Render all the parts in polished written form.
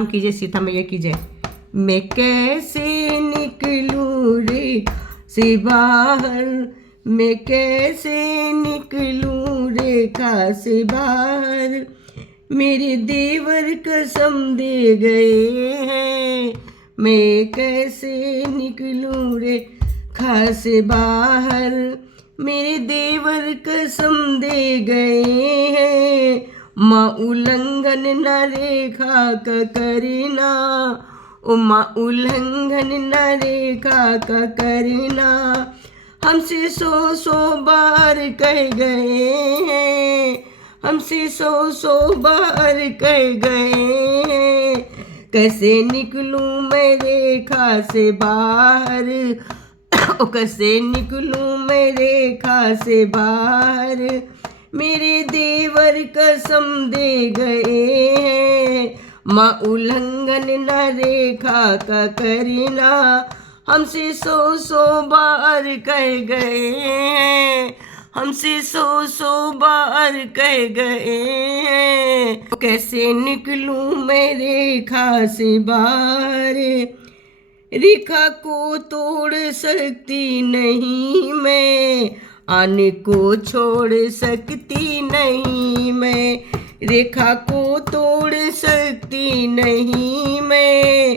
राम की जय, सीता मैया की जय। मैं कैसे निकलूं रे से बाहर, मैं कैसे निकलूं रेखा से बाहर, मेरे देवर कसम दे गए हैं, मैं कैसे निकलूं रेखा से बाहर, मेरे देवर कसम दे गए हैं, माँ उल्लंघन न रेखा का करना, ओ माँ उल्लंघन न रेखा का करना, हमसे सौ बार कह गए हैं, हमसे सौ बार कह गए हैं, कैसे निकलूं मैं रेखा से बाहर, ओ कैसे निकलूं मैं रेखा से बाहर, मेरे देवर कसम दे गए हैं, माँ उल्लंघन न रेखा का करना, हमसे सौ बार कह गए हैं, हमसे सौ बार कह गए हैं, कैसे निकलूं मैं रेखा से बाहर, रेखा को तोड़ सकती नहीं मैं, आने को छोड़ सकती नहीं मैं, रेखा को तोड़ सकती नहीं मैं,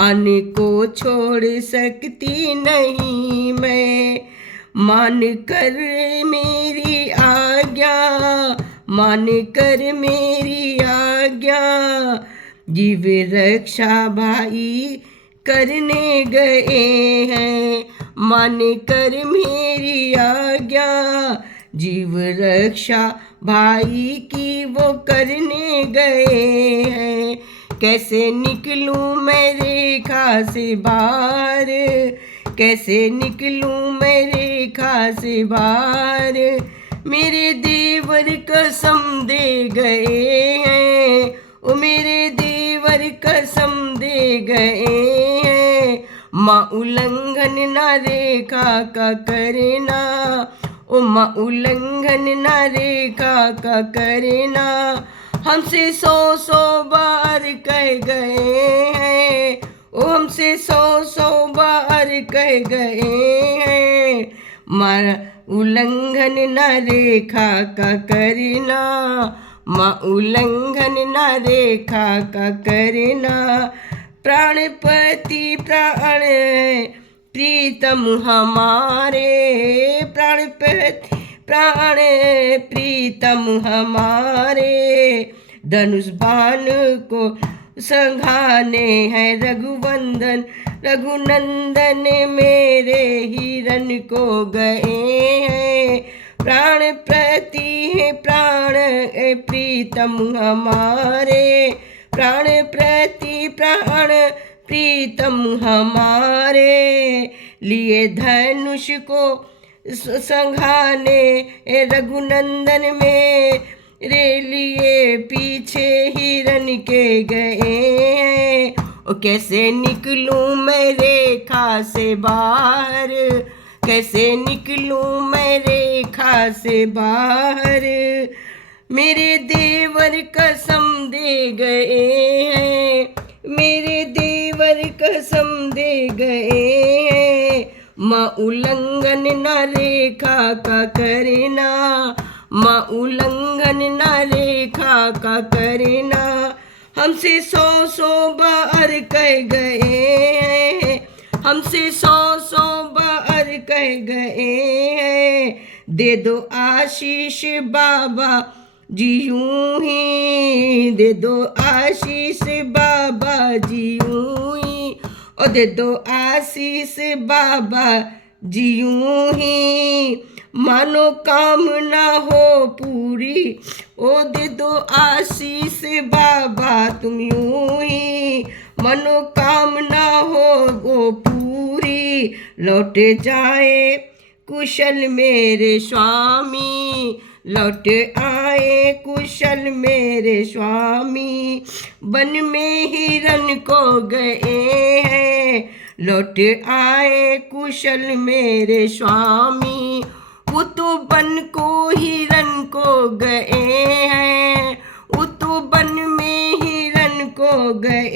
आने को छोड़ सकती नहीं मैं, मान कर मेरी आज्ञा, मान कर मेरी आज्ञा, जीव रक्षा भाई करने गए हैं, मान कर मेरी आज्ञा, जीव रक्षा भाई की वो करने गए हैं, कैसे निकलूं मैं रेखा से बाहर, कैसे निकलूं मैं रेखा से बाहर, मेरे देवर कसम दे गए हैं, ओ मेरे देवर कसम दे गए हैं, माँ उल्लंघन न रेखा का करना, ओ माँ उल्लंघन न रेखा का करना, हमसे सौ बार कह गए हैं, ओ हमसे सौ बार कह गए हैं, माँ उल्लंघन न रेखा का करना, माँ उल्लंघन न रेखा का करना, प्राणपति प्राण प्रीतम हमारे, प्राणपति प्राण प्रीतम हमारे, धनुष बाण को संघाने हैं रघुवंदन, रघुनंदन मेरे हिरन को गए हैं, प्राण प्रति है प्राण प्रीतम हमारे, प्राण प्रति प्राण प्रीतम हमारे, लिए धनुष को संघाने रघुनंदन में रे लिए पीछे हिरन के गए हैं, ओ कैसे निकलूं मैं रेखा से बाहर, कैसे निकलूं मैं रेखा से बाहर, मेरे देवर कसम दे गए हैं, मेरे देवर कसम दे गए हैं, माँ उल्लंघन न रेखा का करना, माँ उल्लंघन न रेखा का करना, हमसे सौ बार कह गए हैं, हमसे सौ बार कह गए हैं, दे दो आशीष बाबा जी यूं ही, दे दो आशीष बाबा जी यूं ही, और दे दो आशीष बाबा जी यूं ही, मानो कामना हो पूरी, ओ दे दो आशीष बाबा तुम यूं ही, मनोकामना हो वो पूरी, लौट जाए कुशल मेरे स्वामी, लौट आए कुशल मेरे स्वामी, वन में हिरन को गए हैं, लौट आए कुशल मेरे स्वामी, वो तो वन को हिरन को गए हैं, वो तो वन में हिरन को गए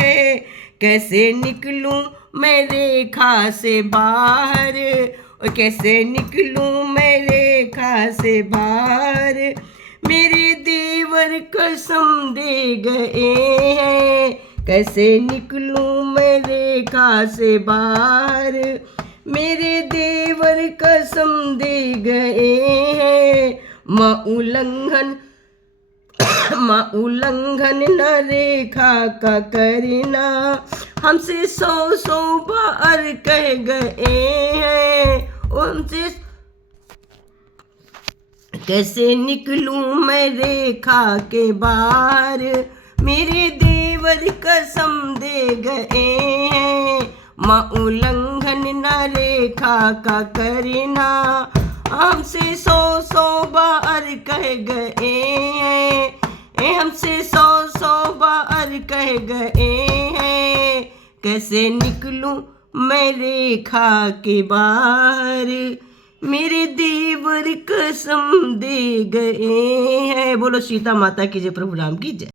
हैं, कैसे निकलूं मैं रेखा से बाहर, और कैसे निकलूं मैं रेखा से बाहर। मेरे देवर कसम दे गए हैं, कैसे निकलूं मैं रेखा से बाहर। मेरे देवर कसम दे गए हैं, माँ उल्लंघन न रेखा का करना, हमसे 100 बार कह गए हैं, हमसे कैसे निकलूं मैं रेखा के बाहर। मेरे देवर कसम दे गए हैं, माँ उल्लंघन न रेखा का करना, हमसे 100 बार कह गए हैं, हमसे 100 बार कह गए हैं, कैसे निकलूं मैं रेखा के बाहर। मेरे देवर कसम दे गए हैं। बोलो सीता माता की जय, प्रभु राम की जय।